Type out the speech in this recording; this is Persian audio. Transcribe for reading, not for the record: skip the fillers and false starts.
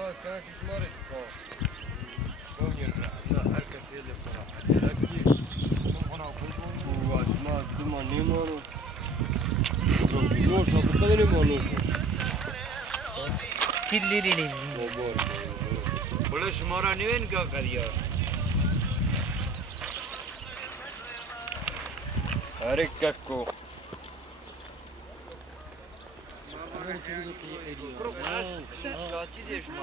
باز كانت اسمارت قوم يقرأ لا هلك سيد بصراحة تركي واسماء دما نيمانو روكي شو بدنا نيمانو Chillirinin. बोले शुमारा नहीं क्या कर दिया अरे कक्को Pro kaç? Kaç yaşında?